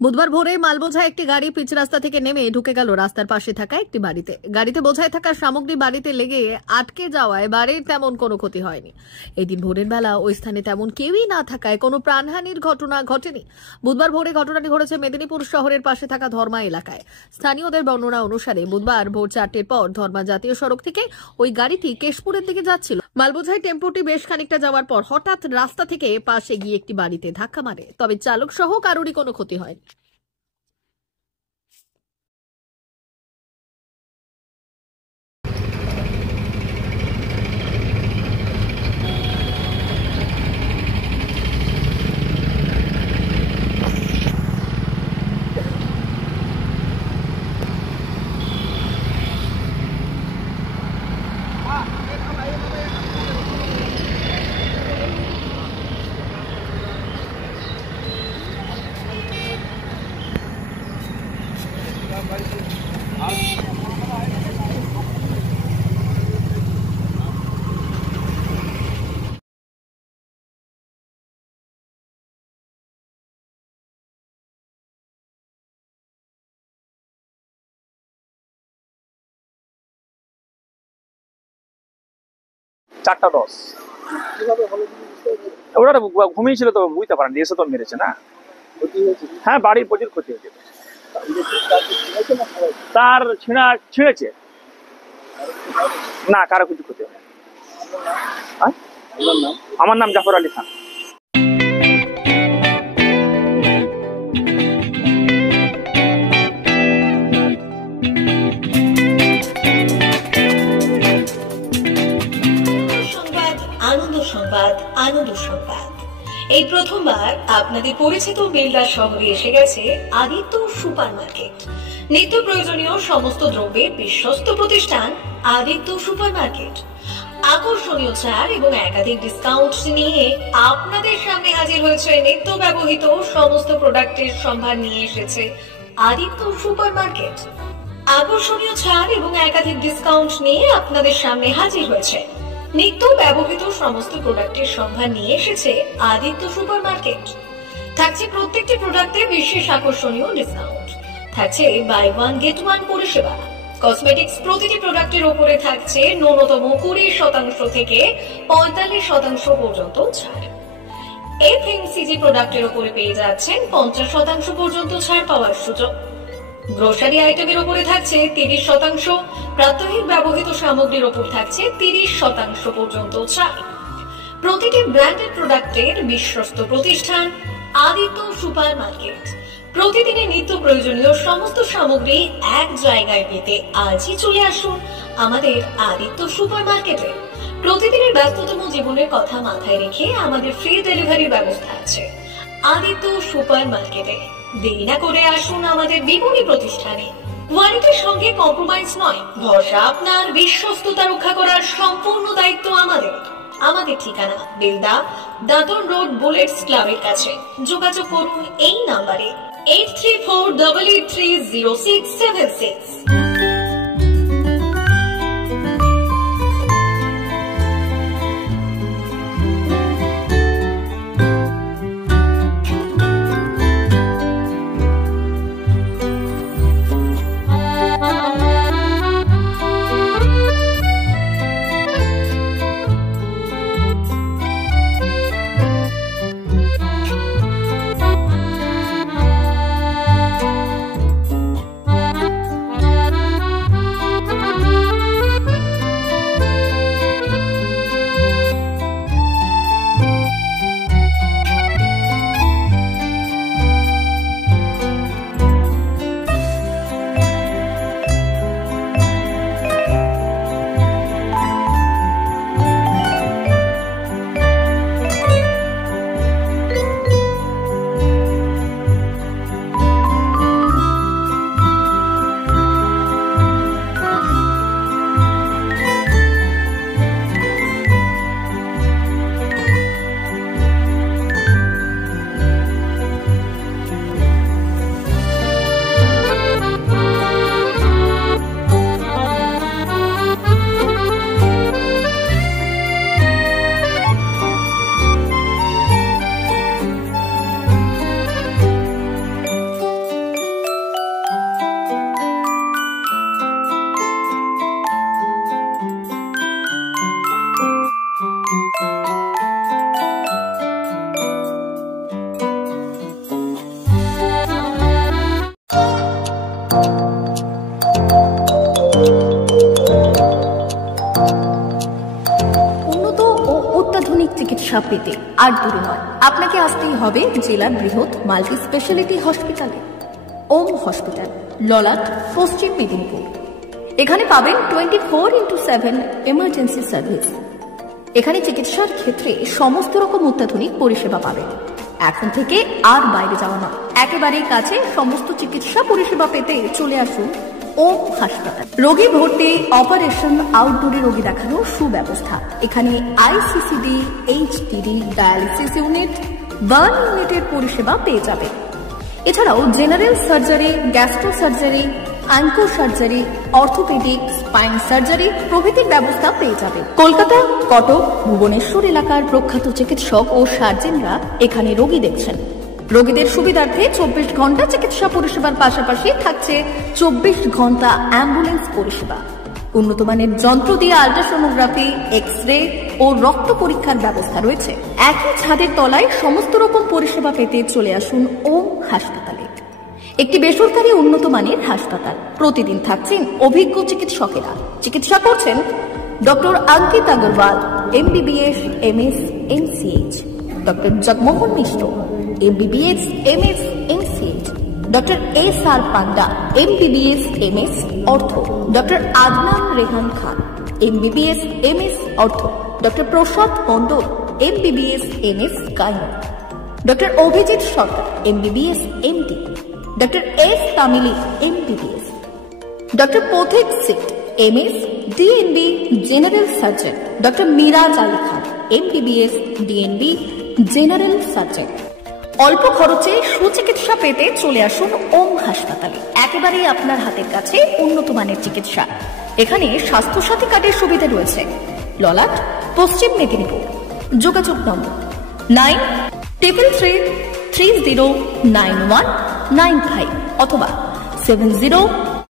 বুধবার ভোরে মালবোঝাই একটি গাড়ি পিচ রাস্তা থেকে নেমে ঢুকে গেল রাস্তার পাশে থাকা একটি বাড়িতে। গাড়িতে বোঝাই থাকা সামগ্রী বাড়িতে লেগে আটকে যাওয়ায় বাড়ির তেমন কোনো ক্ষতি হয়নি। এদিন ভোরের বেলা ওই স্থানে তেমন কেউই না থাকায় কোনো প্রাণহানির ঘটনা ঘটেনি। বুধবার ভোরে ঘটনাটি ঘটেছে মেদিনীপুর শহরের পাশে থাকা ধর্মা এলাকায়। স্থানীয়দের বর্ণনা অনুসারে বুধবার ভোর 4টের পর ধর্মা জাতীয় সড়ক থেকে ওই গাড়িটি কেশপুরের দিকে যাচ্ছিল। মালবোঝাই টেম্পোটি বেশ খানিকটা যাওয়ার পর হঠাৎ রাস্তা থেকে পাশে গিয়ে একটি বাড়িতে ধাক্কা মারে, তবে চালক সহ কারোরই কোনো ক্ষতি হয়নি। চারটা 10 ওরা ঘুমিয়েছিল তো বুঝতে পারেন, এসে তো মেরেছে না। হ্যাঁ, বাড়ির প্রচুর ক্ষতি হয়েছে। তার ছিঁড়েছে না, কারো কিছু ক্ষতি হয়। আমার নাম জাফর আলী খান। আনন্দ সংবাদ। এই প্রথমবার আপনাদের পরিচিত বেলদা শহরে এসে গেছে আদিত্য সুপার মার্কেট। নিত্য প্রয়োজনীয় সমস্ত দ্রব্যের বিশ্বস্ত প্রতিষ্ঠান আদিত্য সুপার মার্কেট। আকর্ষণীয় ছাড় এবং একাধিক ডিসকাউন্ট নিয়ে আপনাদের সামনে হাজির হয়েছে। নিত্য ব্যবহৃত সমস্ত প্রোডাক্টের সম্ভার নিয়ে এসেছে আদিত্য সুপার মার্কেট। আকর্ষণীয় ছাড় এবং একাধিক ডিসকাউন্ট নিয়ে আপনাদের সামনে হাজির হয়েছে। নিত্য ব্যবহৃত সমস্ত প্রোডাক্টের সম্ভার নিয়ে এসেছে আদিত্য সুপার মার্কেট। থাকছে প্রত্যেকটি প্রোডাক্টে বিশেষ আকর্ষণীয় ডিসকাউন্ট। থাকছে বাই ওয়ান গেট ওয়ান পরিষেবা। কসমেটিক্স প্রতিটি প্রোডাক্টের উপরে থাকছে ন্যূনতম 20% থেকে 45% পর্যন্ত ছাড়। এফএমসিজি প্রোডাক্টের উপরে পেয়ে যাচ্ছেন 50% পর্যন্ত ছাড় পাওয়ার সুযোগ। গ্রোসারি আইটেমের উপরে থাকছে 30%, প্রাত্যহিক ব্যবহৃত সামগ্রীর উপর থাকছে 30% পর্যন্ত ছাড়। প্রতিটি ব্র্যান্ডেড প্রোডাক্টের বিশ্বস্ত প্রতিষ্ঠান আদিত্য সুপার মার্কেট। প্রতিদিনের নিত্য প্রয়োজনীয় সমস্ত সামগ্রী এক জায়গায় পেতে আজই চলে আসুন আমাদের আদিত্য সুপার মার্কেটে। প্রতিদিনের ব্যস্ততম জীবনের কথা মাথায় রেখে আমাদের ফ্রি ডেলিভারির ব্যবস্থা আছে আদিত্য সুপার মার্কেটে। দেরি না করে আসুন আমাদের বিপণী প্রতিষ্ঠানে। কোয়ালিটির সঙ্গে কম্প্রোমাইজ নয়, ভরসা আপনার, বিশ্বস্ততা রক্ষা করার সম্পূর্ণ দায়িত্ব আমাদের। আমাদের ঠিকানা বেলদা, দাদন রোড, বুলেটস ক্লাবের কাছে। যোগাযোগ করুন এই নাম্বারে 8348830676। চিকিৎসা পেতে আর দূরে নয়, আপনাকে আসতেই হবে জেলার বৃহৎ মাল্টি স্পেশালিটি হসপিটালে, ওম হসপিটাল, ললাট, পশ্চিম মেদিনীপুর। এখানে পাবেন 24x7 এমার্জেন্সি সার্ভিস। এখানে চিকিৎসার ক্ষেত্রে সমস্ত রকম অত্যাধুনিক পরিষেবা পাবেন। এখন থেকে আর বাইরে যাওয়া নয়, একেবারেই কাছে সমস্ত চিকিৎসা পরিষেবা পেতে চলে আসুন ওম হাসপাতাল। রোগী ভর্তি, অপারেশন, আউটডোরে রোগী দেখানোর সুব্যবস্থা। এখানে ICCD, HDD, dialysis unit, burn ইউনিটের পরিষেবা পেয়ে যাবে। এছাড়াও general surgery, gastro surgery, onco surgery, orthopaedic, spine surgery প্রভৃতির ব্যবস্থা পেয়ে যাবে। কলকাতা, কটক, ভুবনেশ্বর এলাকার প্রখ্যাত চিকিৎসক ও সার্জেনরা এখানে রোগী দেখছেন। রোগীদের সুবিধার্থে 24 ঘন্টা চিকিৎসা পরিষেবার পাশাপাশি থাকছে 24 ঘন্টা অ্যাম্বুলেন্স পরিষেবা। উন্নত মানের যন্ত্র দিয়ে আল্ট্রাসোনোগ্রাফি, এক্স-রে ও রক্ত পরীক্ষার ব্যবস্থা রয়েছে। একই ছাদের তলায় সমস্ত রকম পরিষেবা পেতে চলে আসুন ওম হাসপাতালে। একটি বেসরকারি উন্নত মানের হাসপাতাল। প্রতিদিন থাকছেন অভিজ্ঞ চিকিৎসকেরা। চিকিৎসা করছেন doctor Ankit Agarwal, MBBS, MS, MCH, doctor Jagmohan Mishra, MBBS, MS, MCH, doctor SR Panda, MBBS, MS, ortho, doctor Adnan Rehan Khan, MBBS, MS, ortho, doctor Prasad Mondal, MBBS, MS, gynae, doctor Abhijit Sarkar, MBBS, MD, doctor S Tamili, MBBS, doctor Pathik Sit, MS, DNB, general surgeon, doctor Miraj Ali Khan, MBBS, DNB, general surgeon. অল্প খরচে সুচিকিৎসা পেতে চলে আসুন ওম হাসপাতালে। একেবারেই আপনার হাতের কাছে উন্নত মানের চিকিৎসা। এখানে স্বাস্থ্যসাথী কার্ডের সুবিধা রয়েছে। ললাট, পশ্চিম মেদিনীপুর। যোগাযোগ নম্বর 9333309195 অথবা 70